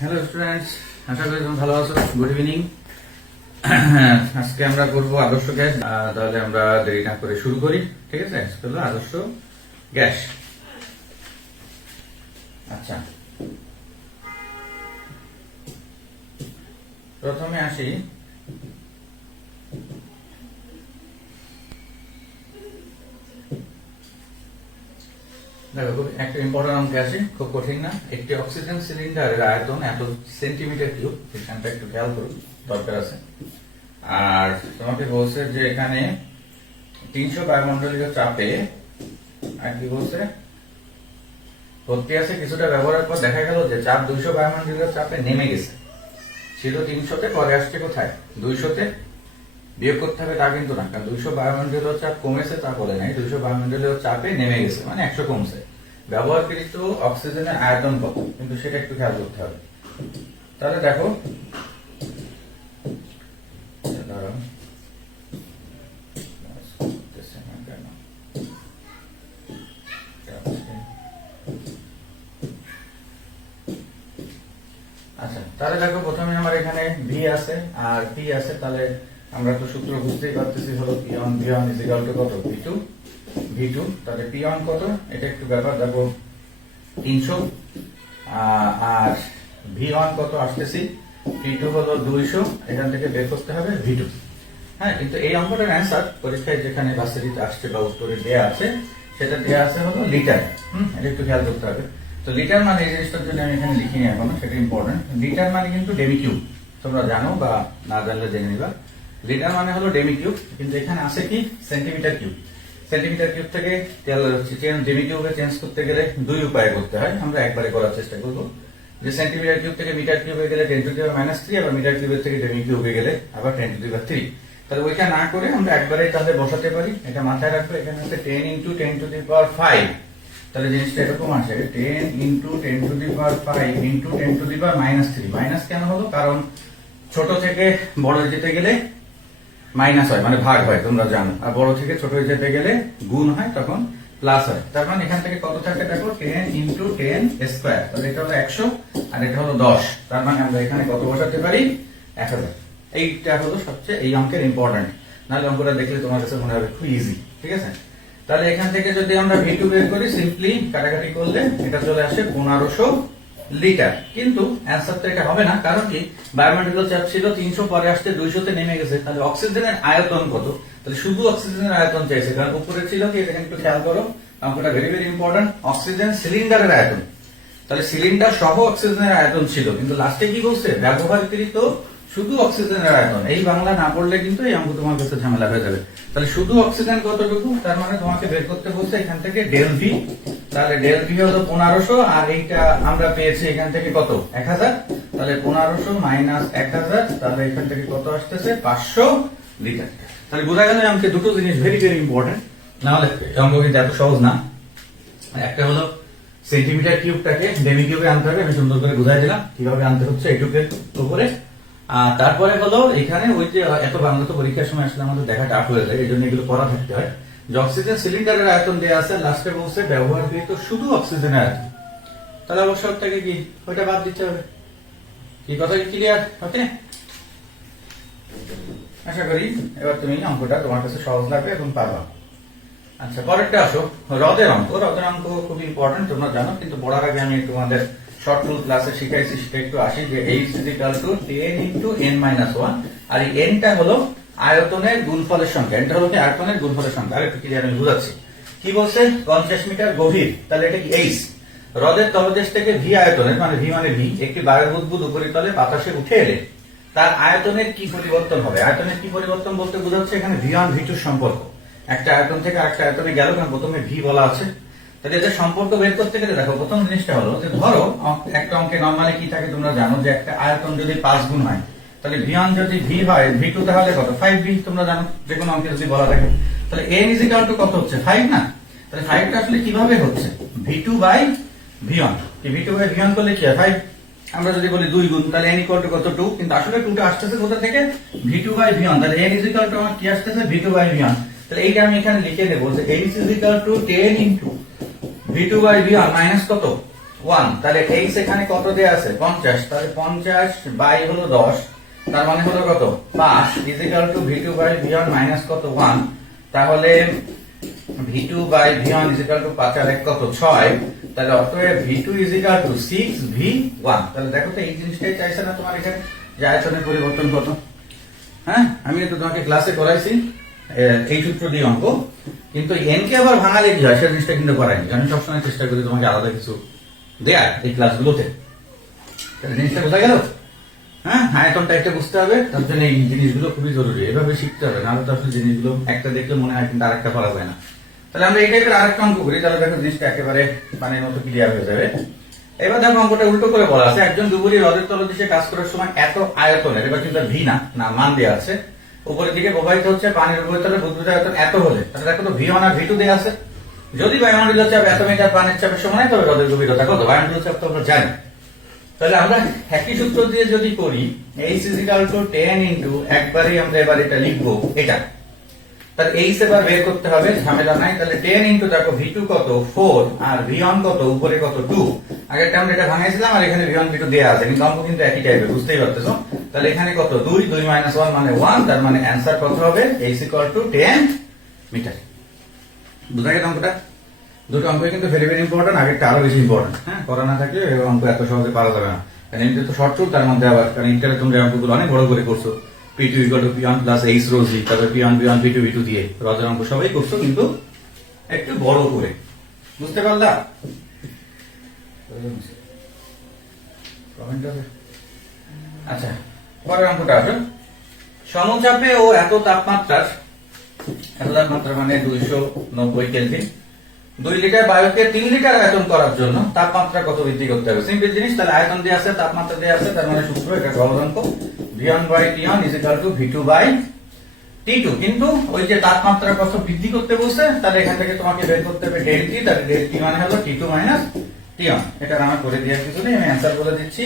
Hello students আশা করি তুমি ভালো আছো। গুড ইভিনিং আজকে আমরা করব আদর্শ গ্যাস। তাহলে আমরা দেরি না করে শুরু করি। ঠিক আছে? আজকে হলো আদর্শ গ্যাস। আচ্ছা। প্রথমে আসি। দেখো, খুব একটা ইম্পর্টেন্ট অঙ্কে আছে, খুব কঠিন না। একটি অক্সিজেন সিলিন্ডারের আয়তন এত সেন্টিমিটার কিউব একটু খেয়াল করুন দরকার আছে। আর তোমাকে বলছে যে এখানে তিনশো বায়ুমন্ডলীয় চাপে, আর কি বলছে? ভর্তি আছে, কিছুটা ব্যবহারের পর দেখা গেল যে চাপ দুইশো বায়ুমন্ডলীয় চাপে নেমে গেছে। ছিল তিনশোতে, পরে আসছে কোথায়? দুইশোতে। বিয়োগ করতে হবে, তা কিন্তু না। কারণ দুইশো বায়ুমন্ডলীয় চাপ কমেছে, তা বলে নাই। দুইশো বায়ুমন্ডলীয় চাপে নেমে গেছে মানে একশো কমছে। ব্যবহারকৃত অক্সিজেনের আয়তন কত? কিন্তু সেটা একটু খেয়াল করতে হবে। তাহলে দেখো? আচ্ছা তাহলে দেখো প্রথমে আমার এখানে ভি আছে, আর পি আছে, তাহলে আমরা তো সূত্র বুঝতেই পারতেছি হলো P one V one is equal to কত? ভি টু ভি টু তাহলে পি ওয়ান কত? এটা একটু ব্যাপার, দেখো, তিনশো। আর ভি ওয়ান কত আসতেছি? পি টু হলো দুইশো। এখান থেকে বের করতে হবে ভি টু হ্যাঁ কিন্তু এই অঙ্কটার অ্যান্সার পরীক্ষায় যেখানে বাসেরিতে আসছে বা উত্তরে দেয়া আছে, সেটা দেয়া আছে হলো লিটার হুম, এটা একটু খেয়াল করতে হবে। তো লিটার মানে এই জিনিসটার জন্য আমি এখানে লিখিনি এখনও, সেটা ইম্পর্টেন্ট লিটার মানে কিন্তু ডেমি কিউব তোমরা জানো বা না জানলে জেনে নিবা। লিটার মানে হলো ডেমি কিউব, কিন্তু এখানে আছে কি? Centimetre cube. সেন্টিমিটার কিউব থেকে ডেমি কিউবে চেঞ্জ করতে গেলে দুই উপায়ে করতে হয়। আমরা একবারে করার চেষ্টা করব। যে সেন্টিমিটার কিউব থেকে মিটার কিউবে গেলে টেন টু দিবার মাইনাস থ্রি আবার মিটার কিউবের থেকে ডেমি কিউবে গেলে আবার টেন টু দিবার থ্রি তাহলে ওইটা না করে আমরা একবারে তাহলে বসাতে পারি। এটা মাথায় রাখবে, এখানে আছে ten into ten to the power five তাহলে জিনিসটা এরকম আসে ten into ten to the power five into ten to the power minus three minus কেন হলো? কারণ ছোট থেকে বড় যেতে গেলে মাইনাস হয় মানে ভাগ হয়, তোমরা জানো। আর বড় থেকে ছোট যেতে গেলে গুণ হয়, তখন প্লাস হয়। তার মানে এখান থেকে কত থাকে দেখো? টেন ইন্টু টেন স্কোয়ার তাহলে এটা হলো একশো, আর এটা হলো দশ। তার মানে আমরা এখানে কত বসাতে পারি? এক হাজার। এইটা হলো সবচেয়ে, এই অঙ্কের ইম্পর্টেন্ট নাহলে অঙ্কটা দেখলে তোমার কাছে মনে হবে খুব ইজি ঠিক আছে? তাহলে এখান থেকে যদি আমরা ভি টু বের করি সিম্পলি কাটাকাটি করলে এটা চলে আসে পনেরোশো লিটার। কিন্তু অ্যান্সার তো এটা হবে না, কারণ কি? বায়োমেট্রিক্যাল চাপ ছিল তিনশো, পরে আসতে দুইশোতে নেমে গেছে। তাহলে অক্সিজেনের আয়তন কত? তাহলে শুধু অক্সিজেনের আয়তন চাইছে, কারণ উপরে ছিল কি? এটা একটু খেয়াল করো, অঙ্কটা ভেরি ভেরি ইম্পর্টেন্ট অক্সিজেন সিলিন্ডারের আয়তন। তাহলে সিলিন্ডার সহ অক্সিজেনের আয়তন ছিল, কিন্তু লাস্টে কি বলছে? ব্যবহারকৃত শুধু অক্সিজেনের আয়তন এই বাংলা না পড়লে কিন্তু এই অঙ্ক তোমার কাছে ঝামেলা হয়ে যাবে। তাহলে শুধু অক্সিজেন কতটুকু? তার মানে তোমাকে বের করতে বলছে এখান থেকে ডেল ভি তাহলে ডেল ভি হলো পনেরোশো, আর এইটা আমরা পেয়েছি এখান থেকে কত? এক হাজার? তাহলে পনেরোশো মাইনাস এক হাজার, তাহলে এখান থেকে কত আসতেছে? পাঁচশো লিটার। তাহলে বোঝা গেল আমাকে দুটো জিনিস ভেরি ভেরি ইম্পর্টেন্ট নাহলে অঙ্ক কিন্তু এত সহজ না। একটা হলো সেন্টিমিটার কিউবটাকে ডেমি কিউবে আনতে হবে, আমি সুন্দর করে বুঝাই দিলাম। কীভাবে আনতে হচ্ছে এটুকের উপরে। তারপরে হলো এখানে ওই যে এত বাংলা তো পরীক্ষার সময় আসলে আমাদের দেখা টাফ হয়ে যায় এই জন্য এগুলো করা থাকতে হয়। যে অক্সিজেন সিলিন্ডারের আয়তন দেওয়া আছে লাস্টে বলছে ব্যবহারকৃত শুধু অক্সিজেনের আয়তন। তাহলে অবশ্য ওটাকে কি, ওইটা বাদ দিতে হবে। কি কথা কি ক্লিয়ার ওকে? আশা করি এবার তুমি অঙ্কটা তোমার কাছে সহজ লাগবে এবং পারবা। আচ্ছা পরেরটা আসো। হ্রদের অঙ্ক। হ্রদের অঙ্ক খুব ইম্পর্টেন্ট তোমরা জানো, কিন্তু পড়ার আগে আমি তোমাদের শর্ট টুল ক্লাসে শিখাইছি, সেটা একটু আসি যে H is equal to ten into N minus one আর এনটা হলো আয়তনের গুণফলের সংখ্যা। এটা হলো কি? আয়তনের গুণফলের সংখ্যা। আর একটু ক্লিয়ার আমি বুঝাচ্ছি। কি বলছে? পঞ্চাশ মিটার গভীর। তাহলে এটা কি এইচ হ্রদের তলদেশ থেকে ভি আয়তনের মানে ভি মানে ভি একটি বায়ুর বুদবুদ উপরিতলে বাতাসে উঠে এলে তার আয়তনের কি পরিবর্তন হবে? আয়তনের কি পরিবর্তন বলতে বোঝাচ্ছে এখানে ভি ওয়ান ভি টুর সম্পর্ক। একটা আয়তন থেকে আরেকটা আয়তনে গেল, কারণ প্রথমে ভি বলা আছে। তাহলে এদের সম্পর্ক বের করতে গেলে দেখো, প্রথম জিনিসটা হলো যে ধরো একটা অঙ্কে নর্মালি কি থাকে তোমরা জানো যে একটা আয়তন যদি পাঁচ গুণ হয়, তাহলে ভি ওয়ান যদি ভি হয় ভি টু তাহলে কত? ফাইভ ভি তোমরা জানো, যে কোনো অঙ্কে যদি বলা থাকে। তাহলে এন ইজ ইকাল টু কত হচ্ছে? ফাইভ না? তাহলে ফাইভটা আসলে কীভাবে হচ্ছে? V two by V one V two by V one করলে কি ফাইভ আমরা যদি বলি দুই গুণ, তাহলে এন ইকুয়াল টু কত? টু কিন্তু আসলে টুটা আসতেছে কোথা থেকে? V two by V one তাহলে এন ইজ ইকাল টু আমার কি আসতেছে? V two by V one তাহলে এইটা আমি এখানে লিখে দেবো যে H is equal to ten into V two by V one minus কত? ওয়ান তাহলে এইচ এখানে কত দেয়া আছে? পঞ্চাশ। তাহলে পঞ্চাশ বাই হলো দশ। তার মানে হলো কত? পাঁচ। Is equal to V two by V one minus কত? ওয়ান তাহলে V two by V one is equal to পাঁচ আর এক কত? ছয়। তাহলে অতএব V two is equal to six V one তাহলে দেখো তো এই জিনিসটাই চাইছে না তোমার এখানে? যে আয়তনের পরিবর্তন কত? হ্যাঁ? আমি তো তোমাকে ক্লাসে করাইছি এই সূত্র দিয়ে অঙ্ক। কিন্তু এন কে আবার ভাঙালে কি হয়? সে জিনিসটা কিন্তু করাইনি আমি সবসময় চেষ্টা করি তোমাকে আলাদা কিছু দেয়ার এই ক্লাসগুলোতে জিনিসটা বোঝা গেল? হ্যাঁ আয়তনটা একটা বুঝতে হবে। তার জন্য এই জিনিসগুলো খুবই জরুরি। এভাবে শিখতে হবে। নাহলে তো আসলে জিনিসগুলো একটা দেখলে মনে হয় কিন্তু আরেকটা করা যায় না। তাহলে আমরা এই টাইপের আরেকটা অঙ্ক করি। তাহলে দেখো জিনিসটা একেবারে মানে মতো ক্লিয়ার হয়ে যাবে। এবার দেখো অঙ্কটা উল্টো করে বলা আছে। একজন ডুবুরি হ্রদের তলদেশে কাজ করার সময় এত আয়তনের, এবার কিন্তু ভি না না, মান দেওয়া আছে। উপরের দিকে প্রবাহিত হচ্ছে, পানির উপরে বুদ্বুদ এত হলে। তাহলে দেখো তো ভি ওয়ান আর ভি টু দেওয়া আছে। যদি বায়ুমণ্ডলীয় চাপ এত মিটার পানির চাপের সমান তবে হ্রদের গভীরতা কত? বায়ুমণ্ডলীয় চাপ তো আমরা জানি। তাহলে আমরা একই সূত্র দিয়ে যদি করি H is equal to ten into একবারই আমরা এবার এটা লিখব, এটা। তাহলে এইচ এবার বের করতে হবে, ঝামেলা নাই। তাহলে টেন ইন্টু দেখো ভি টু কত? ফোর আর ভি ওয়ান কত? উপরে কত? টু আগের টাইম এটা ভাঙাইছিলাম আর এখানে ভি ওয়ান ভি টু দেওয়া আছে। কিন্তু অঙ্ক কিন্তু একই টাইপের বুঝতেই পারতেছো? তাহলে এখানে কত? দুই দুই মাইনাস ওয়ান মানে ওয়ান তার মানে অ্যান্সার কত হবে? H equal to ten metre বুঝা গেল অঙ্কটা? দুটো অঙ্ক কিন্তু ভেরি ভেরি ইম্পর্টেন্ট আগেরটা আরও বেশি ইম্পর্টেন্ট হ্যাঁ করা না থাকলে অঙ্ক এত সহজে পারা যাবে না। কারণ এমনিতে তো শর্ট তার মধ্যে আবার, কারণ ইন্টারে তোমরা অঙ্কগুলো অনেক বড় করে করছ। P two equal to P one plus H rho g তারপরে P one P one P two P two দিয়ে। রজের অঙ্ক সবাই করছ কিন্তু একটু বড় করে। বুঝতে পারলা? আচ্ছা। পরের অঙ্কটা আছে সমচাপে ও এত তাপমাত্রার, এত তাপমাত্রা মানে দুইশো নব্বই কেলভিন, দুই লিটার বায়ুকে তিন লিটার আয়তন করার জন্য তাপমাত্রা কত বৃদ্ধি করতে হবে? সিম্পল জিনিস, তাহলে আয়তন দিয়ে আছে, তাপমাত্রা দিয়ে আছে, তার মানে সূত্র এটা সহজ অঙ্ক। By T is equal to V two by T two কিন্তু ওই যে তাপমাত্রা কত বৃদ্ধি করতে বলছে তাহলে এখান থেকে তোমাকে বের করতে হবে ডেল টি তাহলে ডেল টি মানে হলো T two minus T one এটা আমার করে দেওয়ার কিছু নেই আমি অ্যান্সার বলে দিচ্ছি।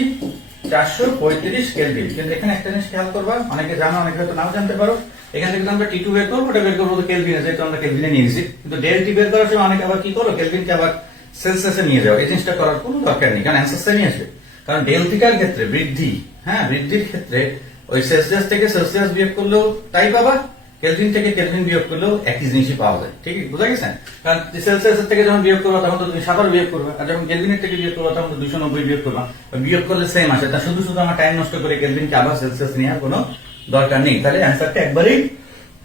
চারশো পঁয়ত্রিশ কেলভিন কিন্তু এখানে একটা জিনিস খেয়াল করবা, অনেকে জানো, অনেকে হয়তো নাও জানতে পারো। এখান থেকে আমরা টি টু বের করব, ওটা বের করব কেলভিন যেহেতু আমরা কেলভিনে নিয়েছি কিন্তু ডেল টি বের করার সময় অনেকে আবার কি করো কেলভিনকে আবার সেলসিয়াসে নিয়ে যাও। এই জিনিসটা করার কোনো দরকার নেই, কারণ অ্যান্সারসে নিয়ে আসবে। কারণ ডেল টিকার ক্ষেত্রে? বৃদ্ধি। হ্যাঁ বৃদ্ধির ক্ষেত্রে ওই সেলসিয়াস থেকে সেলসিয়াস বিয়োগ করলেও তাই পাবা। কেলভিন থেকে কেলভিন বিয়োগ করলেও একই জিনিসই পাওয়া যায়। ঠিক আছে বুঝা গেছে কারণ সেলসিয়াস থেকে যখন বিয়োগ করবা, তখন তো তুমি সাতার বিয়োগ করবে। আর যখন কেলভিনের থেকে বিয়োগ করবা, তখন তো দুশো নব্বই বিয়োগ করবা। বিয়োগ করলে সেম আসে তা শুধু শুধু আমার টাইম নষ্ট করে কেলভিনকে আবার সেলসিয়াস নেওয়ার কোনো দরকার নেই। তাহলে অ্যান্সারটা একবারেই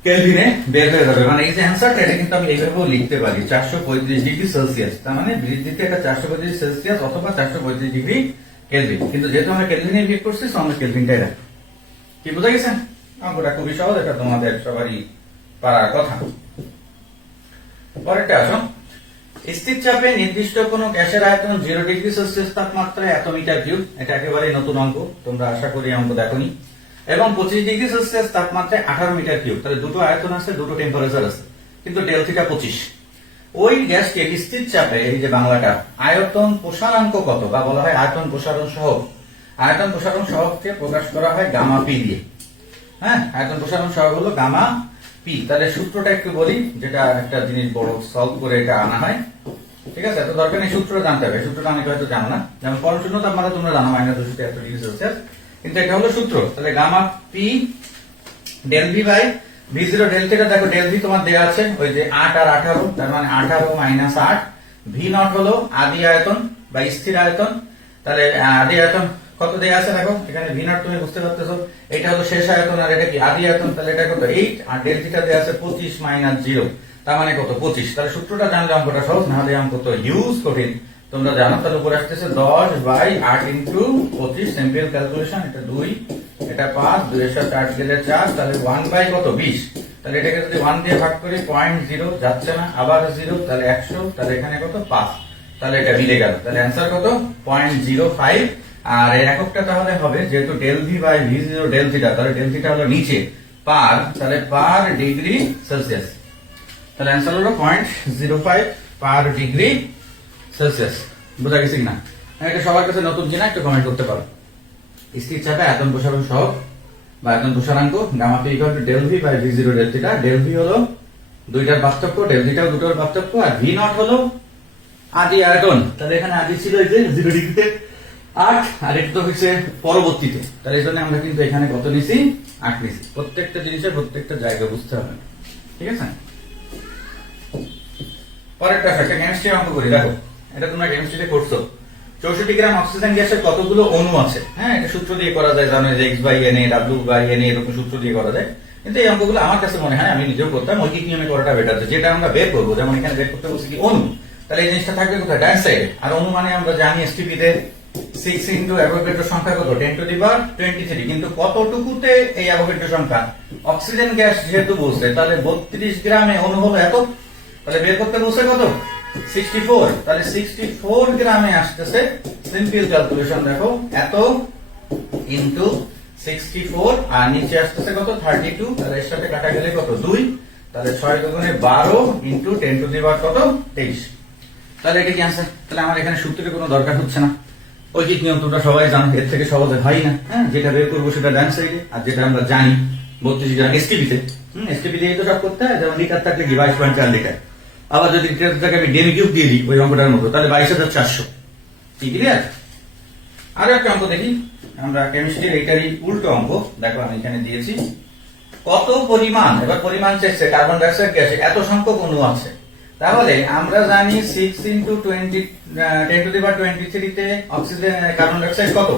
কেলভিনে বের হয়ে যাবে। মানে এই যে অ্যান্সারটা এটা কিন্তু আমি এইভাবেও লিখতে পারি। চারশো পঁয়ত্রিশ ডিগ্রি সেলসিয়াস। তার মানে বৃদ্ধিতে এটা চারশো পঁয়ত্রিশ সেলসিয়াস অথবা চারশো পঁয়ত্রিশ ডিগ্রি কেলভিন কিন্তু যেহেতু আমরা কেলভিনে বিয়োগ করছি আমরা কেলভিনটাই রাখি কি, বোঝা গেছে অঙ্কটা খুবই সহজ, এটা তোমাদের সবারই পারার কথা। পরেরটা আসো। স্থির চাপে নির্দিষ্ট কোনো গ্যাসের আয়তন জিরো ডিগ্রি সেলসিয়াস তাপমাত্রায় এত মিটার কিউব এটা একেবারে নতুন অঙ্ক, তোমরা আশা করি অঙ্ক দেখনি। এবং পঁচিশ ডিগ্রি সেলসিয়াস তাপমাত্রায় আঠারো মিটার কিউব তাহলে দুটো আয়তন আছে, দুটো টেম্পারেচার আছে, কিন্তু ডেলথিটা পঁচিশ। ওই গ্যাসকে স্থির চাপে, এই যে বাংলাটা, আয়তন প্রসারাঙ্ক কত? বা বলা হয় আয়তন প্রসারণ সহ আয়তন প্রসারণ সহগকে প্রকাশ করা হয় গামা পি দিয়ে। হ্যাঁ পি। তাহলে সূত্রটা একটু বলি ডেল থেকে দেখো ডেল ভি তোমার দেওয়া আছে, ওই যে আট আর আঠারো তার মানে আঠারো মাইনাস আট। ভি নট হলো আদি আয়তন বা স্থির আয়তন। তাহলে আদি আয়তন কত দেওয়া আছে দেখো? এখানে ভি নট তুমি বুঝতে পারতেছো। এটা হলো শেষ আয়তন আর এটা কি আদি আয়তন? তাহলে এটা কত? এইট আর ডেল থিটা দেওয়া আছে পঁচিশ মাইনাস জিরো তার মানে কত? পঁচিশ। তাহলে সূত্রটা জানলে অঙ্কটা সহজ, না হলে অঙ্ক তো হিউজ কঠিন। তোমরা জানো, তাহলে উপরে আসতেছে দশ বাই আট ইন্টু পঁচিশ সিম্পল ক্যালকুলেশন এটা দুই, এটা পাঁচ দুই এর সাথে আট গেলে চার, তাহলে ওয়ান বাই কত? বিশ। তাহলে এটাকে যদি ওয়ান দিয়ে ভাগ করি পয়েন্ট জিরো যাচ্ছে না, আবার জিরো তাহলে একশো, তাহলে এখানে কত? পাঁচ। তাহলে এটা মিলে গেল। তাহলে অ্যান্সার কত? পয়েন্ট জিরো ফাইভ আর এর এককটা তাহলে হবে যেহেতু del V by V zero del theta তাহলে ডেল থিটা হলো নিচে পার তাহলে পার ডিগ্রি সেলসিয়াস তাহলে অ্যান্সার হলো point zero five per degree Celsius বোঝা গেছে হ্যাঁ, এটা সবার কাছে নতুন কিনা একটু কমেন্ট করতে পারো। স্থির চাপে আয়তন প্রসারণ সহগ বা আয়তন প্রসারাঙ্ক gamma P equal to del V by V zero del theta del V হলো দুইটার পার্থক্য ডেল থিটাও দুটোর পার্থক্য আর ভি নট হলো আদি আয়তন। তাহলে এখানে আদি ছিল এই যে জিরো ডিগ্রিতে আট আর এটা তো হচ্ছে পরবর্তীতে। তাহলে এই জন্য আমরা কিন্তু এখানে কত নিছি? আট নিছি। প্রত্যেকটা জিনিসের প্রত্যেকটা জায়গা বুঝতে হবে। ঠিক আছে? পরেরটা আছে, একটা কেমিস্ট্রি অঙ্ক করি। দেখো এটা তোমরা কেমিস্ট্রিতে করছ। চৌষট্টি গ্রাম অক্সিজেন গ্যাসের কতগুলো অণু আছে? হ্যাঁ এটা সূত্র দিয়ে করা যায় জানো X by N A W by N এরকম সূত্র দিয়ে করা যায়। কিন্তু এই অঙ্কগুলো আমার কাছে মনে হয় আমি নিজেও করতাম ঐকিক নিয়মে করাটা বেটার যেটা আমরা বের করব যেমন এখানে বের করতে বলছি কি অণু। তাহলে এই জিনিসটা থাকবে কোথায়? ডান সাইডে আর অণু মানে আমরা জানি এসটিপি তে সিক্স ইন্টু অ্যাভোগেড্রো সংখ্যা কত? Ten to the power twenty three কিন্তু কতটুকুতে এই অ্যাভোগেড্রো সংখ্যা? অক্সিজেন গ্যাস যেহেতু বলছে, তাহলে বত্রিশ গ্রামে অণু হলো এত? তাহলে বের করতে বলছে কত? সিক্সটি ফোর তাহলে সিক্সটি ফোর গ্রামে আসতেছে। সিম্পল ক্যালকুলেশন দেখো। এত ইন্টু সিক্সটি আর নিচে আসতেছে কত? থার্টি টু তাহলে এর সাথে কাটা গেলে কত? দুই। তাহলে ছয় দুগুণে বারো ইন্টু টেন টু দি কত? তেইশ। তাহলে এটা কি আনসার তাহলে আমার এখানে সূত্রের কোনো দরকার হচ্ছে না। ঐকিক নিয়ম তোমরা সবাই জানো, এর থেকে সহজে হয় না। হ্যাঁ যেটা বের করব সেটা ডান সাইডে আর যেটা আমরা জানি, বত্রিশ গ্রাম এসটিপিতে হম এসটিপি দিয়ে তো সব করতে হয়, যেমন লিটার থাকলে কি বাইশ পয়েন্ট চার লিটার? আবার যদি লিটার থাকে আমি ডেমি কিউব দিয়ে দিই ওই অঙ্কটার মতো, তাহলে বাইশ হাজার চারশো। কি ক্লিয়ার আরও একটা অঙ্ক দেখি। আমরা কেমিস্ট্রির এইটারই উল্টো অঙ্ক। দেখো, আমি এখানে দিয়েছি। কত পরিমাণ, এবার পরিমাণ চাইছে কার্বন ডাইঅক্সাইড গ্যাসে এত সংখ্যক অণু আছে। তাহলে আমরা জানি six into twenty ten to the power twenty থ্রিতে অক্সিজেন কার্বন ডাইঅক্সাইড কত?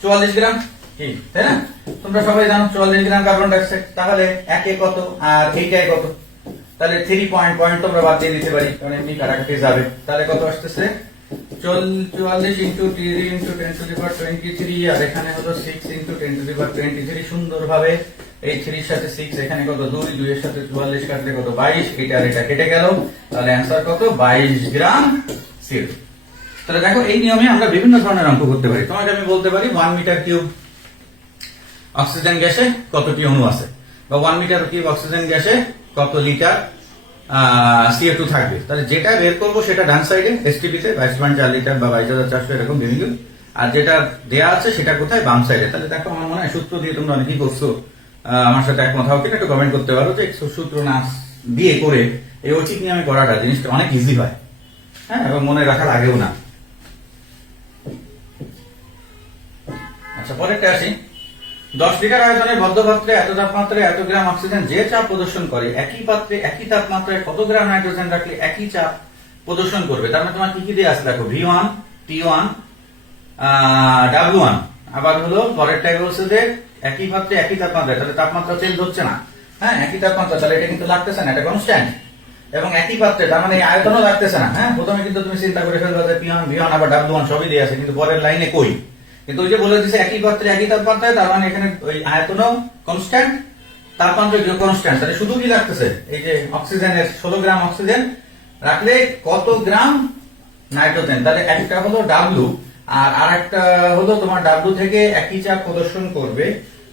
চুয়াল্লিশ গ্রাম? কি তাই না? তোমরা সবাই জানো চুয়াল্লিশ গ্রাম কার্বন ডাইঅক্সাইড তাহলে একে কত আর এইটায় কত? তাহলে থ্রি পয়েন্ট পয়েন্ট তোমরা বাদ দিয়ে দিতে পারি কারণ এমনি কাটাকাটি যাবে। তাহলে কত আসতেছে? চুয়াল্লিশ into three into ten to the power twenty three আর এখানে হলো six into ten to the power twenty three সুন্দর ভাবে এই থ্রির সাথে সিক্স এখানে কত? দুই দুইয়ের সাথে চুয়াল্লিশ, কাটলে কত? বাইশ। এটা এটা কেটে গেল। তাহলে অ্যান্সার কত? বাইশ গ্রাম সিল্ক তাহলে দেখো, এই নিয়মে আমরা বিভিন্ন ধরনের অঙ্ক করতে পারি। তোমাকে আমি বলতে পারি ওয়ান মিটার কিউব অক্সিজেন গ্যাসে কতটি অণু আছে? বা ওয়ান মিটার কিউব অক্সিজেন গ্যাসে কত লিটার সিও টু থাকবে? তাহলে যেটা বের করব সেটা ডান সাইডে এসটিপি তে বাইশ পয়েন্ট চার লিটার বা বাইশ হাজার চারশো, এরকম বিভিন্ন। আর যেটা দেয়া আছে সেটা কোথায়? বাম সাইডে তাহলে দেখো, আমার মনে হয় সূত্র দিয়ে তোমরা অনেকেই করছ। আমার সাথে একমত হও কিনা একটু কমেন্ট করতে পারো যে সূত্র না দিয়ে করে এই অচিত নিয়ে আমি করাটা জিনিসটা অনেক ইজি হয়। হ্যাঁ এবং মনে রাখা লাগেও না। আচ্ছা পরেরটা আসি। দশ লিটার আয়তনের বদ্ধ পাত্রে এত তাপমাত্রায় এত গ্রাম অক্সিজেন যে চাপ প্রদর্শন করে, একই পাত্রে একই তাপমাত্রায় কত গ্রাম নাইট্রোজেন রাখলে একই চাপ প্রদর্শন করবে? তার মানে তোমার কি কি দিয়ে আছে দেখো V one T one W one আবার হলো পরেরটাই বলছে যে একই পাত্রে একই তাপমাত্রায় তাহলে তাপমাত্রা চেঞ্জ হচ্ছে না। হ্যাঁ একই তাপমাত্রা, তাহলে এটা কিন্তু লাগতেছে না, এটা কনস্ট্যান্ট এবং একই পাত্রে তার মানে আয়তনও লাগতেছে না হ্যাঁ? প্রথমে কিন্তু তুমি চিন্তা করে ফেলবে যে পি ওয়ান ভি ওয়ান আবার ডাব্লিউ ওয়ান সবই দিয়ে আছে, কিন্তু পরের লাইনে কই? কিন্তু ওই যে বলে দিছে একই পাত্রে একই তাপমাত্রায়, তার মানে এখানে ওই আয়তনও কনস্ট্যান্ট তাপমাত্রা কনস্ট্যান্ট তাহলে শুধু কি লাগতেছে? এই যে অক্সিজেনের, ষোলো গ্রাম অক্সিজেন রাখলে কত গ্রাম নাইট্রোজেন? তাহলে একটা হলো ডাব্লু আর আরেকটা হলো তোমার ডাব্লু থেকে একই চাপ প্রদর্শন করবে।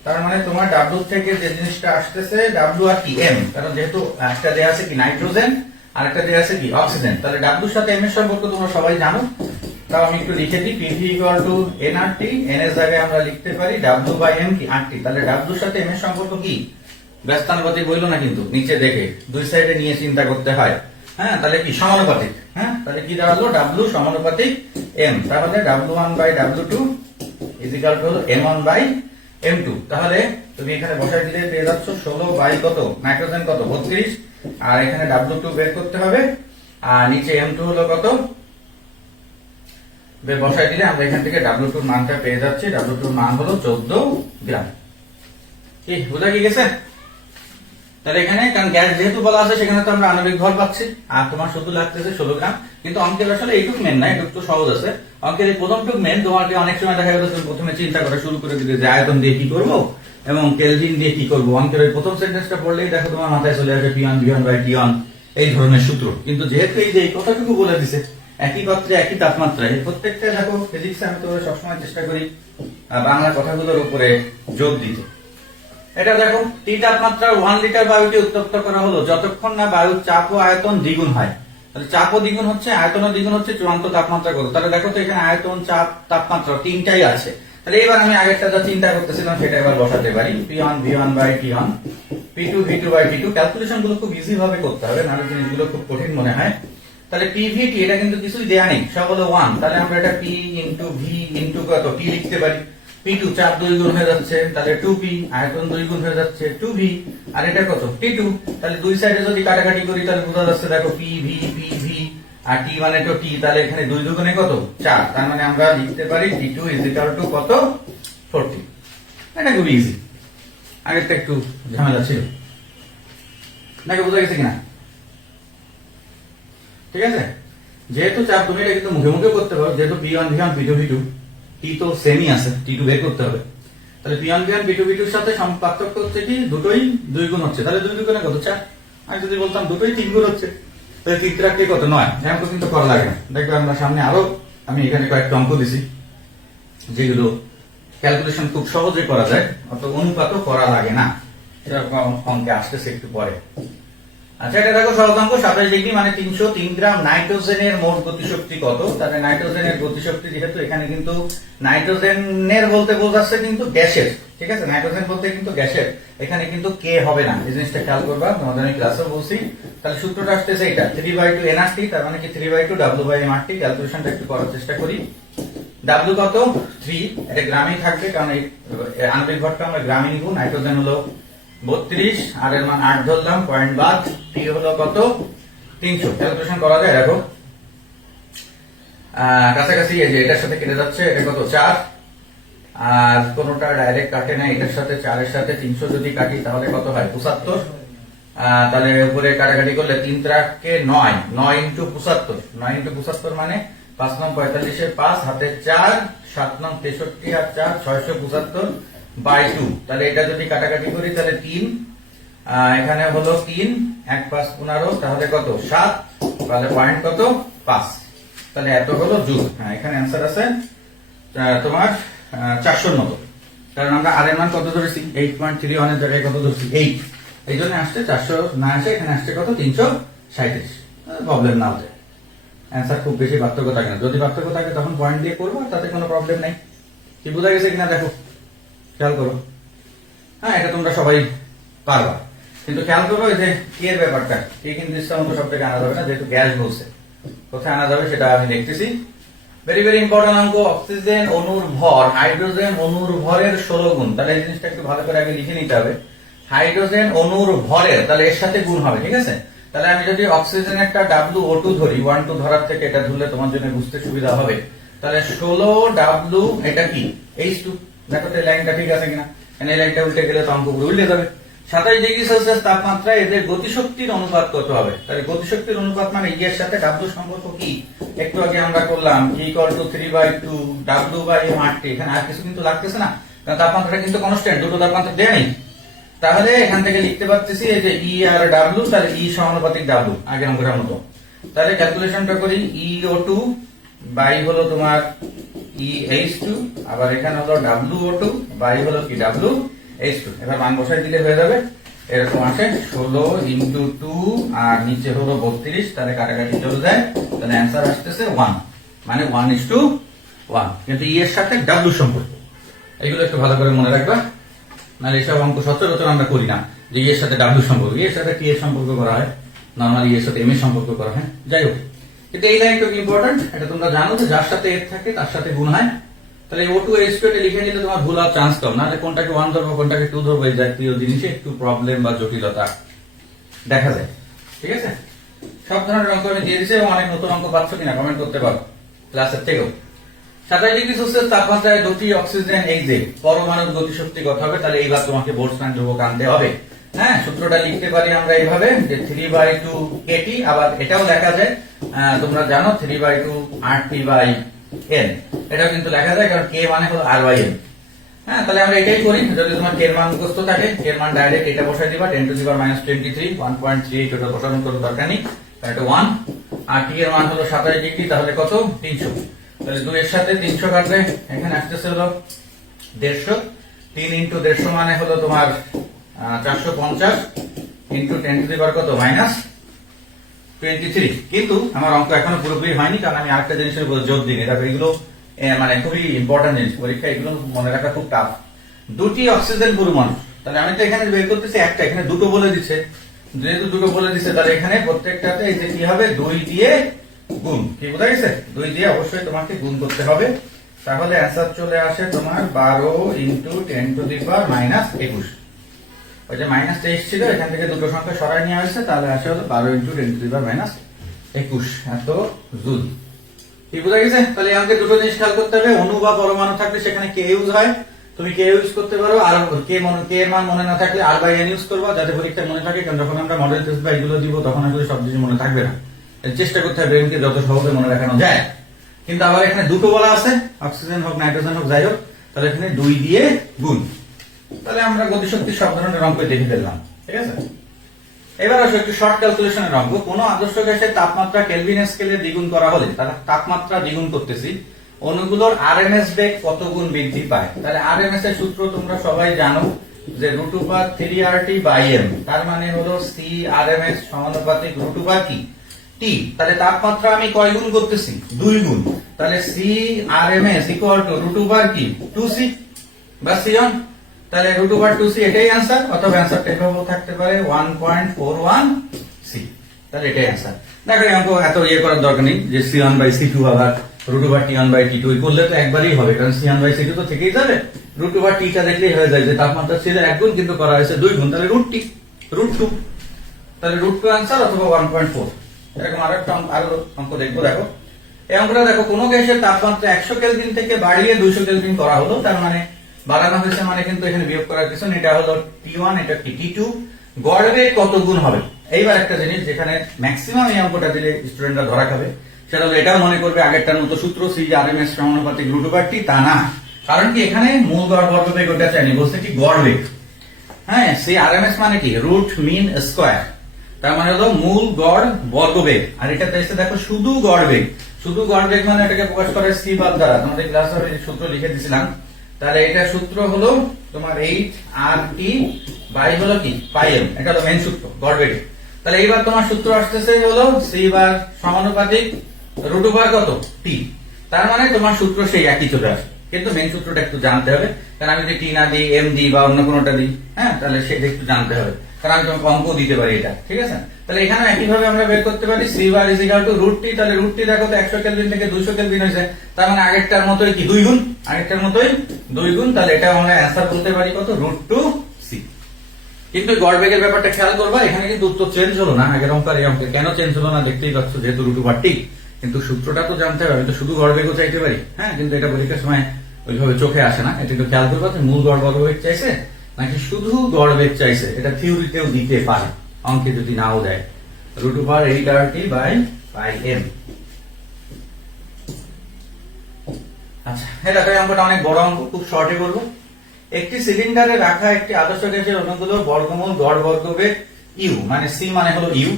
তার মানে তোমার ডাব্লু থেকে যে জিনিসটা আসতেছে ডাব্লু আর কি এম কারণ যেহেতু একটা দেয়া আছে কি নাইট্রোজেন আর একটা দেয়া আছে কি অক্সিজেন। তাহলে ডাব্লুর সাথে এম এর সম্পর্ক তোমরা সবাই জানো। তাও আমি একটু লিখে দিই PV equal to N R T N এর জায়গায় আমরা লিখতে পারি ডাব্লু বাই এম কি আর টি তাহলে ডাব্লুর সাথে এম এর সম্পর্ক কি? ব্যস্তানুপাতিক বলল না কিন্তু, নিচে দেখে। দুই সাইডে নিয়ে চিন্তা করতে হয়। হ্যাঁ তাহলে কি? সমানুপাতিক। হ্যাঁ তাহলে কি দাঁড়াল? ডাব্লু সমানুপাতিক এম তাহলে W one by W two is equal to M one by M two তাহলে তুমি এখানে বসাই দিলে পেয়ে যাচ্ছ ষোলো বাই কত? নাইট্রোজেন কত? বত্রিশ। আর এখানে ডাব্লু টু বের করতে হবে। আর নিচে এম টু হলো কত? বসাই দিলে আমরা এখান থেকে ডাব্লু টুর মানটা পেয়ে যাচ্ছি। ডাব্লু টুর মান হলো চোদ্দ গ্রাম। কি, বোঝা কি গেছে? তাহলে এখানে, কারণ গ্যাস যেহেতু বলা আছে, সেখানে তো আমরা আণবিক ভর পাচ্ছি। আর তোমার শুধু লাগতেছে ষোলো গ্রাম। কিন্তু অঙ্কের আসলে এইটুক মেন না এটুক তো সহজ আছে। অঙ্কের এই প্রথমটুক মেন তোমাকে অনেক সময় দেখা গেল প্রথমে চিন্তা করা শুরু করে যে আয়তন দিয়ে কি করব এবং কেলভিন দিয়ে কি করব। অঙ্কের ওই প্রথম সেন্টেন্সটা পড়লেই দেখো তোমার মাথায় চলে আসে পিয়ন বিয়ন বাই এই ধরনের সূত্র। কিন্তু যেহেতু এই যে কথাটুকু বলে দিছে, একই পাত্রে একই তাপমাত্রায় প্রত্যেকটা দেখো আমি তো সবসময় চেষ্টা করি বাংলা কথাগুলোর উপরে জোর দিতে। এটা দেখো টি তাপমাত্রা ওয়ান লিটার বায়ুকে উত্তপ্ত করা হলো। যতক্ষণ না বায়ুর চাপ ও আয়তন দ্বিগুণ হয়। তাহলে চাপ ও দ্বিগুণ হচ্ছে, আয়তন ও দ্বিগুণ হচ্ছে চূড়ান্ত তাপমাত্রা কত? তাহলে দেখো তো এখানে আয়তন, চাপ, তাপমাত্রা তিনটাই আছে। তাহলে এবার আমি আগেরটা যা চিন্তা করতেছিলাম, সেটা এবার বসাতে পারি। P one V one by T one P two V two by T two ক্যালকুলেশনগুলো খুব ইজি ভাবে করতে হবে, নাহলে জিনিসগুলো খুব কঠিন মনে হয়। তাহলে পিভিটি এটা কিন্তু কিছুই দেয়া নেই, সব হলো ওয়ান তাহলে আমরা এটা পি ইন্টু ভি ইন্টু কত? টি লিখতে পারি। পি টু চার দুই গুণ হয়ে যাচ্ছে, তাহলে টু পি আয়তন দুই গুণ হয়ে যাচ্ছে টু ভি আর এটা কত? টি টু তাহলে দুই সাইডে যদি কাটাকাটি করি, তাহলে বোঝা যাচ্ছে দেখো P V P V R T মানে তো টি তাহলে এখানে দুই দুগুণে কত? চার, তার মানে আমরা লিখতে পারি T two is equal to কত? ফোরটি এটা খুব ইজি আগেরটা একটু ঝামেলা ছিল। নাকি বোঝা গেছে কিনা? ঠিক আছে? যেহেতু চাপ তুমি এটা কিন্তু মুখে মুখে করতে পারো যেহেতু P one V one P two V two T তো সেমই আছে টি টু বের করতে হবে। তাহলে P one V one P two V টুর সাথে পার্থক্য হচ্ছে কি? দুটোই দুই গুণ হচ্ছে। তাহলে দুই কত? চার। আমি যদি বলতাম দুটোই তিন গুণ হচ্ছে, তাহলে তিন কত? নয়। এমন কিন্তু করা লাগে না। দেখবে আমরা সামনে আরও আমি এখানে কয়েকটা অঙ্ক দিছি, যেগুলো ক্যালকুলেশন খুব সহজে করা যায়, অত অনুপাতও করা লাগে না। অঙ্ক- অঙ্কে আসতেছে একটু পরে। আচ্ছা এটা দেখো সহজ অঙ্ক সাতাশ ডিগ্রি মানে তিনশো তিন গ্রাম নাইট্রোজেনের মোট গতিশক্তি কত? তাহলে নাইট্রোজেনের গতিশক্তি যেহেতু এখানে কিন্তু নাইট্রোজেনের বলতে বোঝাচ্ছে কিন্তু গ্যাসের, ঠিক আছে? নাইট্রোজেন বলতে কিন্তু গ্যাসের, এখানে কিন্তু কে হবে না। এই জিনিসটা খেয়াল করবা, তোমাদের আমি বলছি। তাহলে সূত্রটা আসতেছে এটা থ্রি বাই টু এনআরটি তার মানে কি three by two W by MRT ক্যালকুলেশনটা একটু করার চেষ্টা করি। ডাব্লু কত? থ্রি এটা গ্রামেই থাকবে, কারণ এই আণবিক ভরটা আমরা গ্রামে নিব, নাইট্রোজেন হলো বত্রিশ আর এর মান আট ধরলাম পয়েন্ট বাদ টি হলো কত? তিনশো। ক্যালকুলেশন করা যায়, দেখো। কাছাকাছি এই যে এটার সাথে কেটে যাচ্ছে, এটা কত? চার। আর কোনোটা ডাইরেক্ট কাটে না, এটার সাথে চারের সাথে তিনশো যদি কাটি, তাহলে কত হয়? পঁচাত্তর। তাহলে উপরে কাটাকাটি করলে তিন ত্রাককে নয়। নয় ইন্টু পঁচাত্তর। নয় ইন্টু পঁচাত্তর মানে পাঁচ নং পঁয়তাল্লিশের পাঁচ হাতে চার, সাত নং তেষট্টি আর চার, ছয়শো পঁচাত্তর। By two. তাহলে এটা যদি কাটাকাটি করি, তাহলে তিন। এখানে হলো তিন, এক পাঁচ পনেরো, তাহলে কত? সাত। তাহলে পয়েন্ট কত? পাঁচ। তাহলে এত হলো জুল। হ্যাঁ এখানে অ্যান্সার আছে তোমার চারশোর মতো। কারণ আমরা আর এর মান কত ধরেছি? এইট পয়েন্ট থ্রি ওয়ানের জায়গায় কত ধরছি? এইট এই জন্য আসছে চারশো, না আসে, এখানে আসছে কত? তিনশো সাঁত্রিশ প্রবলেম না হতে অ্যান্সার খুব বেশি পার্থক্য থাকে না। যদি পার্থক্য থাকে, তখন পয়েন্ট দিয়ে করব তাতে কোনো প্রবলেম নেই। কি বোঝা গেছে কিনা? দেখো। খেয়াল করো। হ্যাঁ এটা তোমরা সবাই পারবা। কিন্তু খেয়াল করো এই যে কে এর ব্যাপারটা? কে কিন্তু ইচ্ছা মতো সব থেকে আনা যাবে না, যেহেতু গ্যাস বলছে। কোথায় আনা যাবে সেটা আমি দেখতেছি। ভেরি ভেরি ইম্পর্টেন্ট অঙ্ক, অক্সিজেন অনুর ভর হাইড্রোজেন অনুর ভরের ষোলো গুণ। তাহলে এই জিনিসটা একটু ভালো করে আগে লিখে নিতে হবে। হাইড্রোজেন অনুর ভরের তাহলে এর সাথে গুণ হবে, ঠিক আছে? তাহলে আমি যদি অক্সিজেন একটা ডাব্লু ও টু ধরি ওয়ান টু ধরার থেকে এটা ধরলে তোমার জন্য বুঝতে সুবিধা হবে। তাহলে ষোলো ডাব্লু এটা কি? এইচ টু দেখো তো লাইনটা ঠিক আছে কিনা। এই লাইনটা উল্টে গেলে তো অঙ্ক পুরো উল্টে যাবে সাতাশ ডিগ্রি সেলসিয়াস তাপমাত্রায় এদের গতিশক্তির অনুপাত কত হবে? তাহলে গতিশক্তির অনুপাত মানে ইয়ের সাথে ডাব্লু সম্পর্ক কি? একটু আগে আমরা করলাম equal to three by two W by M T এখানে আর কিছু কিন্তু লাগতেছে না। কারণ তাপমাত্রা কিন্তু কনস্ট্যান্ট দুটো তাপমাত্রা দেয় নেই। তাহলে এখান থেকে লিখতে পারতেছি এই যে ই আর ডাব্লু তাহলে ই সমানুপাতিক ডাব্লু আগে অঙ্কের মতো। তাহলে ক্যালকুলেশনটা করি ই ও টু বাই হলো তোমার ই এইচ টু আবার এখানে হলো ডাব্লু ও টু বাই হলো কি এইচ টু এবার দিলে হয়ে যাবে। এরকম ষোলো ইন্টু টু, আর নিচে বত্রিশ, তাহলে চলে তাহলে অ্যান্সার আসতেছে ওয়ান মানে ওয়ান টু ওয়ান কিন্তু ই এর সাথে সম্পর্ক। একটু ভালো করে মনে এসব অঙ্ক সচরাচর আমরা করি না, যে এর সাথে ডাব্লু সম্পর্ক। এর সাথে টি এর সম্পর্ক করা হয় নর্মালি এর সাথে এম এর সম্পর্ক করা হয়। যাই হোক। কিন্তু এই লাইনটা ইম্পর্টেন্ট এটা তোমরা জানো যে যার সাথে এর থাকে, তার সাথে গুণ হয়। তাহলে ও টু এইচ টু লিখে নিলে তোমার ভুল হওয়ার চান্স কম নাহলে কোনটাকে ওয়ান ধরবো, কোনটাকে টু ধরবো, এই জাতীয় জিনিসে একটু প্রবলেম বা জটিলতা দেখা যায়। ঠিক আছে? সব ধরনের অঙ্ক আমি দিয়ে দিচ্ছি এবং অনেক নতুন অঙ্ক পাচ্ছ কিনা কমেন্ট করতে পারো ক্লাসের থেকেও। সাতাশ ডিগ্রি সেলসিয়াস তাপমাত্রায় দুটি অক্সিজেন এই যে পরমাণুর গতিশক্তি কত হবে, তাহলে এইবার তোমাকে বোর্ডসম্যান ধ্রুবক আনতে হবে। হ্যাঁ সূত্রটা লিখতে পারি আমরা এইভাবে, যে থ্রি বাই টু কেটি আবার এটাও দেখা যায় তোমরা জানো three by two R by N এটাও কিন্তু লেখা যায়, কারণ কে মানে হলো আর বাই এন হ্যাঁ তাহলে আমরা এটাই করি, যদি তোমার এর মান মুখস্থ থাকে এর মান ডাইরেক্ট এটা বসাই দিবা টেন টু দিবার minus twenty three one point three ওটা বসানোর কোনো দরকার নেই এটা ওয়ান আর টি এর মান হলো সাতাশ ডিগ্রি তাহলে কত? তিনশো। তাহলে দুইয়ের সাথে তিনশো কাটবে, এখানে আসতেছে হলো দেড়শো। তিন ইন্টু দেড়শো মানে হলো তোমার চারশো পঞ্চাশ ইন্টু টেন টু দিবার কত? মাইনাস টোয়েন্টি থ্রি কিন্তু আমার অঙ্ক এখনও পুরোপুরি হয়নি, কারণ আমি আরেকটা জিনিসের উপর জোর দিই দেখো, এগুলো মানে খুবই ইম্পর্টেন্ট জিনিস। পরীক্ষা এগুলো মনে রাখা খুব টাফ দুটি অক্সিজেন পরমাণু। তাহলে আমি তো এখানে বের করতেছি একটা, এখানে দুটো বলে দিচ্ছে। যেহেতু দুটো বলে দিচ্ছে, তাহলে এখানে প্রত্যেকটাতে এই যে কি হবে? দুই দিয়ে গুণ। কি বোঝা গেছে? দুই দিয়ে অবশ্যই তোমাকে গুণ করতে হবে। তাহলে অ্যান্সার চলে আসে তোমার বারো into ten to the power minus একুশ। ওই যে মাইনাস তেইশ ছিল, এখান থেকে দুটো সংখ্যা সরাই নেওয়া হয়েছে তাহলে আসে হলো বারো into ten to the power minus একুশ, এত জুল। কি বোঝা গেছে? তাহলে আমাকে দুটো জিনিস খেয়াল করতে হবে অণু বা পরমাণু থাকলে সেখানে কে ইউজ হয়। তুমি কে ইউজ করতে পারো, আর কে মনে কে এর মান মনে না থাকলে আর বাই এন ইউজ করবা, যাতে পরীক্ষায় মনে থাকে, কারণ যখন আমরা মডেল টেস্ট বা এগুলো দিব, তখন আসলে সব জিনিস মনে থাকবে না। চেষ্টা করতে হবে ব্রেনকে যত সহজে মনে রাখানো যায়। কিন্তু আবার এখানে দুটো বলা আছে অক্সিজেন হোক নাইট্রোজেন হোক, যাই হোক, তাহলে এখানে দুই দিয়ে গুণ। তাহলে আমরা গতিশক্তি সব ধরনের অঙ্ক দেখে ফেললাম, ঠিক আছে? এবার আসো একটু শর্ট ক্যালকুলেশনের অঙ্ক। কোন আদর্শ গ্যাসের তাপমাত্রা কেলভিন স্কেলে দ্বিগুণ করা হলে তাপমাত্রা দ্বিগুণ করতেছি অণুগুলোর আরএমএস বেগ কত গুণ বৃদ্ধি পায়? তাহলে আরএমএস এর সূত্র তোমরা সবাই জানো যে root over three R T by M তার মানে হলো সি আরএমএস সমানুপাতিক রুট ওভার কি? টি তাহলে তাপমাত্রা আমি কয় গুণ করতেছি? দুই গুণ। তাহলে C RMS equal to root over কি? টু সি বা সিয়ন তাহলে রুট ওভার টু সি এটাই অ্যান্সার অথবা অ্যান্সারটা এভাবেও থাকতে পারে one point four one C তাহলে এটাই অ্যান্সার দেখো অঙ্ক এত ইয়ে করার দরকার নেই যে C one by C two আবার root over T one by T two করলে তো একবারই হবে, কারণ C one by C two তো থেকেই যাবে। রুট ওভার টিটা দেখলেই হয়ে যায় যে তাপমাত্রা ছিল এক গুণ কিন্তু করা হয়েছে দুই গুণ, তাহলে রুট টি রুট টু তাহলে রুট টু অ্যান্সার অথবা ওয়ান পয়েন্ট ফোর এরকম আরও একটা আরও অঙ্ক দেখব, দেখো। এই অঙ্কটা দেখো, কোনো গ্যাসের তাপমাত্রা একশো কেলভিন থেকে বাড়িয়ে দুইশো কেলভিন করা হলো, তার মানে বাড়ানো হয়েছে মানে কিন্তু এখানে বিয়োগ করার কিছু। এটা হলো টি ওয়ান এটা কি? টি টু গড় বেগ কত গুণ হবে? এইবার একটা জিনিস যেখানে ম্যাক্সিমাম এই অঙ্কটা দিলে স্টুডেন্টরা ধরা খাবে, সেটা হলো এটাও মনে করবে, আগেরটার মতো সূত্র সি আর এম এস সমানুপাতিক রুট ওভার টি তা না। কারণ কি এখানে মূল গড় বর্গ বেগ ওটা চাইনি, বলছে কি গড় বেগ হ্যাঁ সেই আরএমএস মানে কি? রুট মিন স্কোয়ার তার মানে হলো মূল গড় বর্গবেগ। আর এটা এসে দেখো শুধু গড় বেগ শুধু গড় বেগ মানে এটাকে প্রকাশ করে সি বাদ দ্বারা। তোমাদের ক্লাসে সূত্র লিখে দিয়েছিলাম তাহলে এটা সূত্র হলো তোমার এইট আর টি বাই হলো কি? পাই এম এটা হলো মেন সূত্র গড়বেড়ি তাহলে এইবার তোমার সূত্র আসতেছে হলো সি বার সমানুপাতিক রুট ওভার কত? টি তার মানে তোমার সূত্র সেই একই চলে আসে। কিন্তু মেন সূত্রটা একটু জানতে হবে। কারণ আমি যদি টি না দিই এম দিই বা অন্য কোনোটা দিই হ্যাঁ? তাহলে সেটা একটু জানতে হবে। কারণ আমি অঙ্ক দিতে পারি এটা, ঠিক আছে? তাহলে এখানে আমরা বের করতে পারি C bar is equal to root T তাহলে রুট টি দেখো তো একশো কেলভিন থেকে কেলভিন হয়েছে। তার মানে আগেরটার মতোই কি, দুই গুণ? আগেরটার মতোই দুই গুণ, তাহলে এটা আমরা অ্যান্সার বলতে পারি কত? রুট টু সি কিন্তু গড় বেগের ব্যাপারটা খেয়াল করবা, এখানে কিন্তু উত্তর চেঞ্জ হলো না, আগের এই অঙ্কে। কেন চেঞ্জ হলো না? দেখতেই পাচ্ছ, যেহেতু রুটু বাড়তি কিন্তু সূত্রটা তো জানতে হবে, আমি তো শুধু গড় বেগও চাইতে পারি হ্যাঁ? কিন্তু এটা পরীক্ষার সময় ওইভাবে চোখে আসে না। এটা একটু খেয়াল করবা মূল গড় বর্গ চাইছে নাকি শুধু গড় বেগ চাইছে? এটা থিওরিতেও দিতে পারে, অঙ্কে যদি নাও দেয়। Root over eight R T by by M আচ্ছা এটা অঙ্কটা অনেক বড় অঙ্ক, খুব শর্টে করব একটি সিলিন্ডারে রাখা একটি আদর্শ গ্যাসের অণুগুলোর বর্গমূল গড় বর্গবেগ ইউ মানে সি মানে হলো ইউ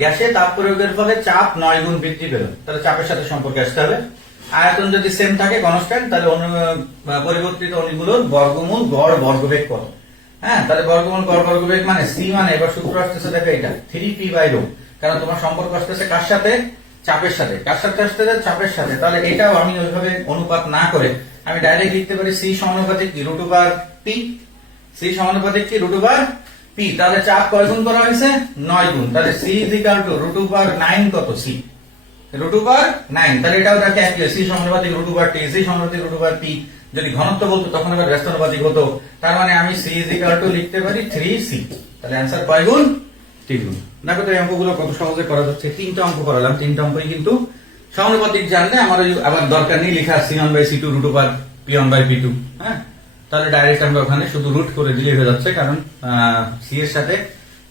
গ্যাসে তাপ প্রয়োগের ফলে চাপ নয় গুণ বৃদ্ধি পেল। তাহলে চাপের সাথে সম্পর্কে আসতে হবে। আয়তন যদি সেম থাকে কনস্ট্যান্ট তাহলে পরিবর্তিত অণুগুলোর বর্গমূল গড় বর্গবেগ কত হ্যাঁ তাহলে বর্গমূল গড় বর্গবেগ মানে সি মানে এবার সূত্র আসতেছে দেখো এটা থ্রি পি বাই রো কারণ তোমার সম্পর্ক আসতেছে কার সাথে? চাপের সাথে। কার সাথে আসতেছে? চাপের সাথে। তাহলে এটাও আমি ওইভাবে অনুপাত না করে আমি ডাইরেক্ট লিখতে পারি সি সমানুপাতিক কি? রুট ওভার পি সি সমানুপাতিক কি? রুট ওভার পি তাহলে চাপ কয় গুণ করা হয়েছে? নয় গুণ। তাহলে C is equal to root over nine কত? সি রুট ওভার নাইন তাহলে এটাও দেখে একই সি সমানুপাতিক রুট ওভার টি সি সমানুপাতিক রুট ওভার পি যদি ঘনত্ব বলতো তখন আবার ব্যস্তানুপাতিক হতো। তার মানে আমি সি ইজ ইকাল টু লিখতে পারি থ্রি সি তাহলে অ্যান্সার কয় গুণ তিন গুণ। দেখো তো এই অঙ্কগুলো কত সহজে করা যাচ্ছে। তিনটা অঙ্ক করালাম, তিনটা অঙ্কই কিন্তু সমানুপাতিক জানলে আমার আবার দরকার নেই লেখা C one by C two root over P one by P two হ্যাঁ? তাহলে ডাইরেক্ট আমরা ওখানে শুধু রুট করে দিলে হয়ে যাচ্ছে, কারণ সি এর সাথে,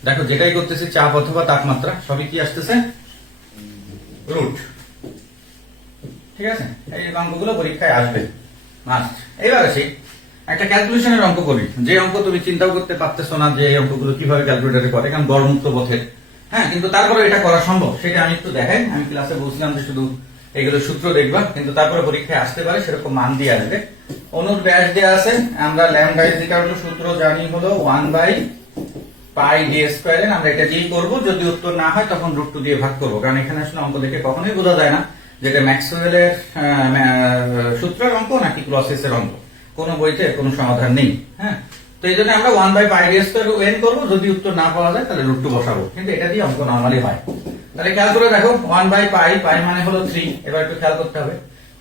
দেখো যেটাই করতেছি, চাপ অথবা তাপমাত্রা, সবই কি আসতেছে? রুট ঠিক আছে? এই অঙ্কগুলো পরীক্ষায় আসবে। এইবার আসি একটা ক্যালকুলেশনের অঙ্ক করি। যে অঙ্ক তুমি চিন্তাও করতে পারতেছো না যে এই অঙ্কগুলো কীভাবে ক্যালকুলেটারে করে, কারণ গড়মুক্ত পথে। হ্যাঁ কিন্তু তারপরে এটা করা সম্ভব। সেটা আমি একটু দেখাই। আমি ক্লাসে বলছিলাম যে শুধু এগুলো সূত্র দেখবা, কিন্তু তারপরে পরীক্ষায় আসতে পারে, সেরকম মান দিয়ে আসবে। অনুর ব্যাস দেওয়া আছে। আমরা ল্যামডা ইজ সূত্র জানি হলো one by pi D square আমরা এটা দিয়েই করব। যদি উত্তর না হয়, তখন রুট টু দিয়ে ভাগ করব। কারণ এখানে আসলে অঙ্ক দেখে কখনোই বোঝা যায় না যেটা ম্যাক্সওয়েলের সূত্রের অঙ্ক নাকি ক্লসেসের অঙ্ক। কোনো বইতে কোনো সমাধান নেই হ্যাঁ? তো এই জন্য আমরা one by pi D square N করব। যদি উত্তর না পাওয়া যায়, তাহলে রুট টু বসাবো। কিন্তু এটা দিয়ে অঙ্ক নর্মালি হয়। তাহলে খেয়াল করে দেখো ওয়ান বাই পাই পাই মানে হলো থ্রি এবার একটু খেয়াল করতে হবে।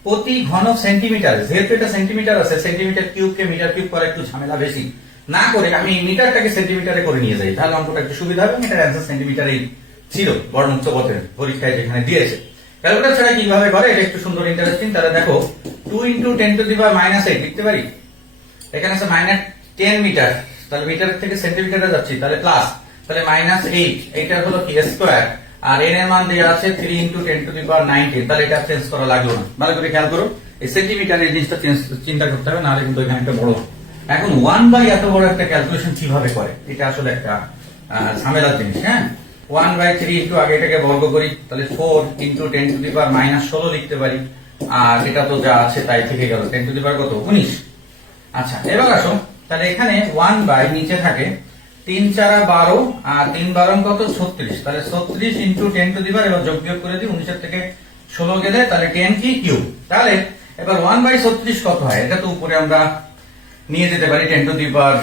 প্রতি ঘন সেন্টিমিটার যেহেতু এটা সেন্টিমিটার আছে সেন্টিমিটার কিউব কে মিটার কিউব করা, একটু ঝামেলা বেশি। না করে আমি মিটারটাকে সেন্টিমিটারে করে নিয়ে যাই। তাহলে অঙ্কটা একটু সুবিধা হবে এটার অ্যান্সার সেন্টিমিটারেই ছিল বর্ণোচ্চ পথের পরীক্ষায় যেখানে দিয়েছে। ক্যালকুলেটর ছাড়া কীভাবে করে, এটা একটু সুন্দর ইন্টারেস্টিং তাহলে দেখো two into ten to the power minus eight লিখতে পারি? এখানে আছে মাইনাস টেন মিটার। তাহলে মিটার থেকে সেন্টিমিটারে যাচ্ছি, তাহলে প্লাস তাহলে মাইনাস এইট এইটার হলো কি? স্কোয়ার আর এন এর মান দেওয়া আছে three into ten to the power nineteen তাহলে এটা চেঞ্জ করা লাগল না। ভালো করে খেয়াল করো, এই সেন্টিমিটার এই জিনিসটা চিন্তা করতে হবে, নাহলে কিন্তু এখানে একটা বড় এখন ওয়ান বাই এত বড় একটা ক্যালকুলেশন কীভাবে করে? এটা আসলে একটা ঝামেলার জিনিস হ্যাঁ? ওয়ান বাই থ্রি ইন্টু আগে এটাকে বর্গ করি, তাহলে four into ten to the power minus ষোলো লিখতে পারি। আর এটা তো যা আছে তাই থেকে গেল। টেন টু দি পাওয়ার কত? উনিশ। আচ্ছা এবার আসো। তাহলে এখানে ওয়ান বাই নিচে থাকে, তিন চারা বারো, আর তিন বারো কত? ছত্রিশ। তাহলে ছত্রিশ ইন্টু টেন টু দিবার এবার যোগ বিয়োগ করে দিই, উনিশের থেকে ষোলো গেলে তাহলে টেন কি কিউ তাহলে এবার ওয়ান বাই ছত্রিশ কত হয়? এটা তো উপরে আমরা নিয়ে যেতে পারি ten to the power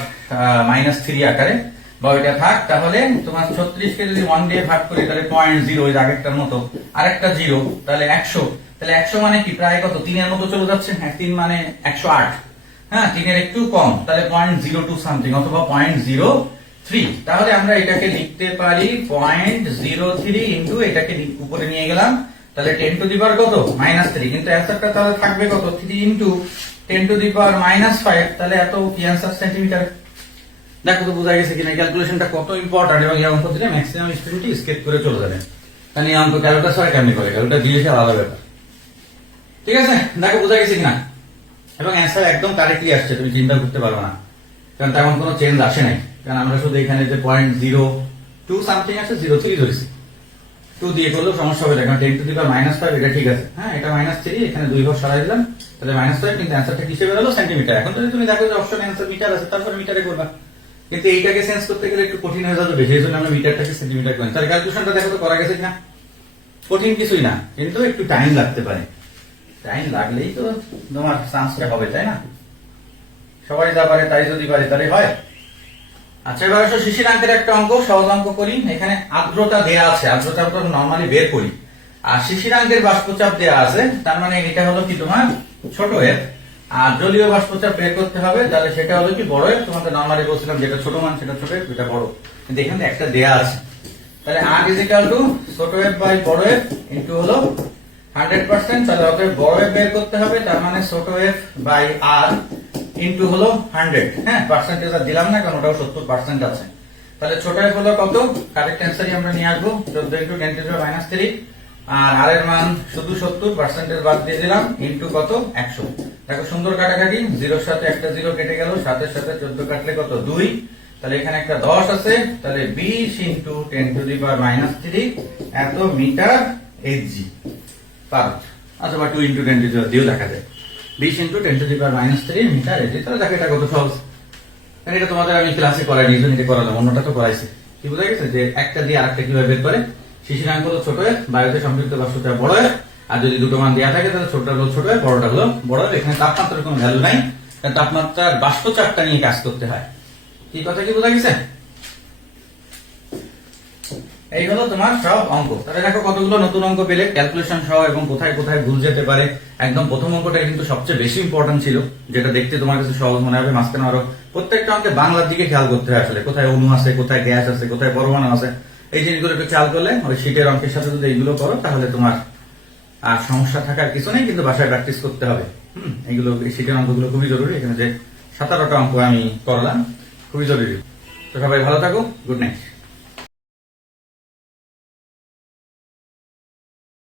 minus three আকারে। বা ওইটা থাক, তাহলে তোমার ছত্রিশকে যদি ওয়ান দিয়ে ভাগ করি, তাহলে পয়েন্ট জিরো আগেরটার মতো। আরেকটা জিরো তাহলে একশো। তাহলে একশো মানে কি? প্রায় কত? তিনের মতো চলে যাচ্ছে। হ্যাঁ তিন মানে একশো আট। হ্যাঁ তিনের একটু কম, তাহলে পয়েন্ট জিরো টু সামথিং অথবা পয়েন্ট জিরো থ্রি তাহলে আমরা এটাকে লিখতে পারি পয়েন্ট জিরো থ্রি ইন্টু এটাকে উপরে নিয়ে গেলাম। তাহলে টেন টু দি পাওয়ার কত? মাইনাস থ্রি কিন্তু অ্যান্সারটা তাহলে থাকবে কত? Three into ten to the power minus five তাহলে এত কি অ্যান্সার সেন্টিমিটার দেখো, তো বোঝা গেছে কিনা ক্যালকুলেশনটা কত ইম্পর্টেন্ট এবং এই অঙ্ক দিলে ম্যাক্সিমাম স্টুডেন্টই স্কেপ করে চলে যাবে। কারণ এই অঙ্ক ক্যালকুলেটার সবাই কেমনি করে? ক্যালকুলেটার দিয়েছে আলাদা ব্যাপার। ঠিক আছে? দেখো, বোঝা গেছে কিনা? এবং অ্যান্সার একদম কারেক্টলি আসছে, তুমি চিন্তা করতে পারবে না। কারণ তেমন কোনো চেঞ্জ আসে নাই। কারণ আমরা শুধু এখানে যে পয়েন্ট জিরো টু সামথিং আছে জিরো থ্রি ধরেছি। টু দিয়ে করলেও সমস্যা হবে না ten to the minus five এটা ঠিক আছে। হ্যাঁ এটা মাইনাস থ্রি এখানে দুই ঘর সরাই দিলাম, তাহলে মাইনাস ফাইভ কিন্তু অ্যান্সারটা কিসে বেরোলো? সেন্টিমিটার এখন যদি তুমি দেখো যে অপশন অ্যান্সার মিটার আছে, তারপরে মিটারে করবা। কিন্তু এইটাকে সেন্স করতে গেলে একটু কঠিন হয়ে যাবে বেশি জন্য আমরা মিটারটাকে সেন্টিমিটার করি। তার ক্যালকুলেশনটা দেখো তো করা গেছে না কঠিন কিছুই না, কিন্তু একটু টাইম লাগতে পারে। টাইম লাগলেই তো তোমার চান্সটা হবে, তাই না? সবাই যা পারে তাই যদি পারে, তাহলে হয়। আচ্ছা এবার আসো শিশিরাঙ্কের একটা অঙ্ক, সহজ অঙ্ক করি। এখানে আর্দ্রতা দেয়া আছে, আর্দ্রতা আমরা নর্মালি বের করি। আর শিশিরাঙ্কের বাষ্পচাপ দেয়া আছে, তার মানে এটা হলো কি তোমার? ছোট এর। আর জলীয় বাষ্পচাপ বের করতে হবে, তাহলে সেটা হলো কি বড় এর? তোমাদের নর্মালি বলছিলাম যেটা ছোট মান, সেটা ছোট এর এটা বড়। কিন্তু এখানে একটা দেয়া আছে। তাহলে আর ইজ ইকাল টু ছোট এফ বাই বড় এফ ইন্টু হলো হান্ড্রেড পার্সেন্ট তাহলে ওকে বড় এফ বের করতে হবে, তার মানে ছোট এফ বাই আর ইন্টু হলো হান্ড্রেড। হ্যাঁ পার্সেন্টেজ আর দিলাম না, কারণ ওটাও সত্তর পার্সেন্ট আছে। তাহলে ছোট এফ হলো কত? কারেক্ট অ্যান্সারই আমরা নিয়ে আসব। চোদ্দ ইন্টু টেন মাইনাস থ্রি আর আর এর মান শুধু সত্তর পার্সেন্টেজ বাদ দিয়ে দিলাম ইন্টু কত? একশো। দেখো সুন্দর কাটাকাটি জিরোর সাথে একটা জিরো কেটে গেল সাতের সাথে চোদ্দ কাটলে কত? দুই। তাহলে এখানে একটা দশ আছে, তাহলে বিশ into ten to the power minus three এত metre H G two into ten to the দিয়েও দেখা যায়। বিশ into ten to the minus three metre G তাহলে দেখো এটা কত সহজ। এটা তোমাদের আমি ক্লাসে করাই জন্য করালাম, অন্যটা তো করাইছি। কি বোঝা গেছে? যে একটা দিয়ে আরেকটা কীভাবে বের করে? শিশিরাঙ্ক হলো ছোট বায়ুতে সম্পৃক্ত বাষ্পটা বড় এর আর যদি দুটো মান দেওয়া থাকে, তাহলে ছোটটা হলো ছোট এর বড়টা হলো বড় এর এখানে তাপমাত্রার কোনো ভ্যালু নাই। তাপমাত্রার বাষ্পচাপটা নিয়ে কাজ করতে হয়। কি কথা কি বোঝা গেছে? এই হলো তোমার সব অঙ্ক। তাহলে দেখো কতগুলো নতুন অঙ্ক পেলে ক্যালকুলেশন সহ এবং কোথায় কোথায় ভুল যেতে পারে। একদম প্রথম অঙ্কটা কিন্তু সবচেয়ে বেশি ইম্পর্টেন্ট ছিল, যেটা দেখতে তোমার কাছে সহজ মনে হবে। মাঝখানে আরও প্রত্যেকটা অঙ্কে বাংলার দিকে খেয়াল করতে হয় আসলে, কোথায় অনু আছে, কোথায় গ্যাস আছে, কোথায় পরমাণু আছে। এই জিনিসগুলো একটু খেয়াল করলে ওই শীতের অঙ্কের সাথে যদি এইগুলো করো, তাহলে তোমার আর সমস্যা থাকার কিছু নেই, কিন্তু বাসায় প্র্যাকটিস করতে হবে। হুম, এইগুলো, এই শীতের অঙ্কগুলো খুবই জরুরি। এখানে যে সাতারোটা অঙ্ক আমি করলাম, খুবই জরুরি। তো সবাই ভালো থাকো গুড নাইট